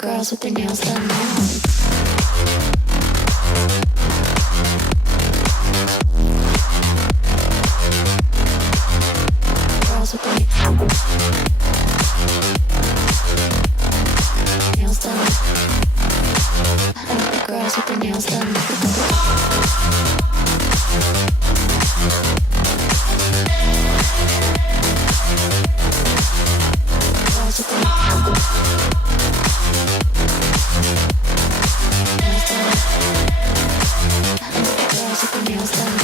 girls with their nails done now. Girls with their nails done. I like the girls with their nails done. Girls with their nails done.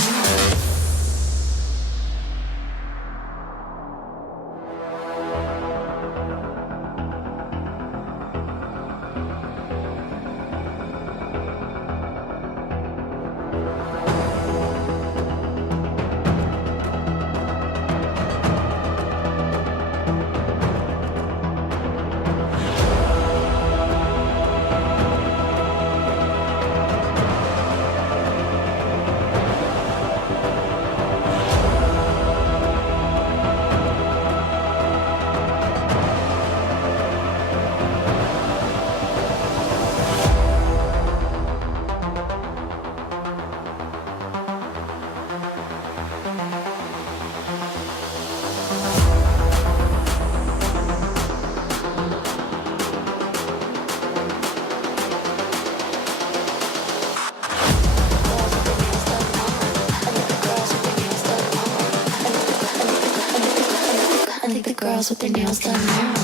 I think the girls with their nails done now.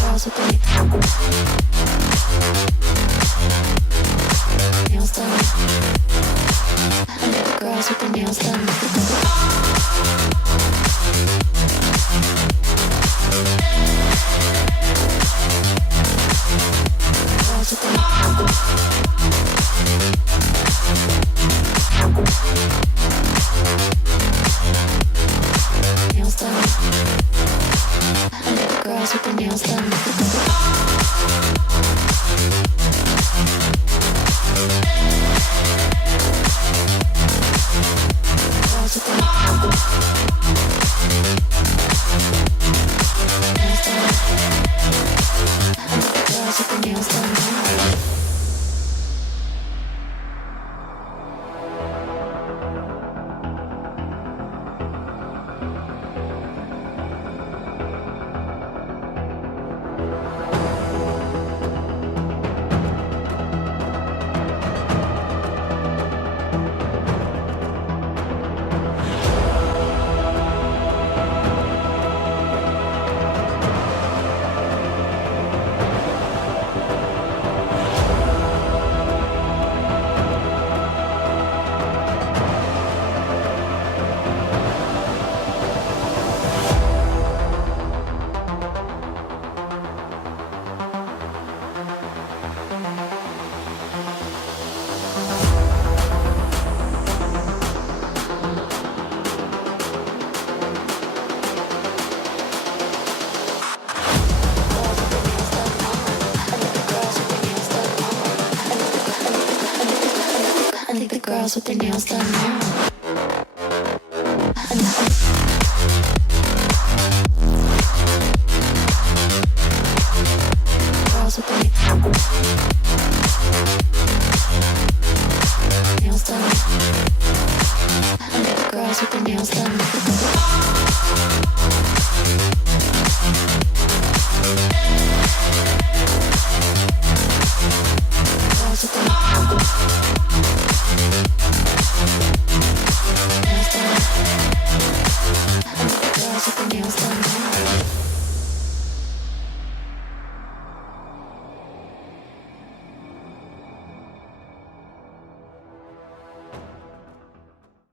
Girls with their nails done. I think the girls with their nails done. Girls with their nails done. I like the girls with their nails done. Girls with their nails done. I like the girls with their nails done. I think the girls with their nails done now. Girls with their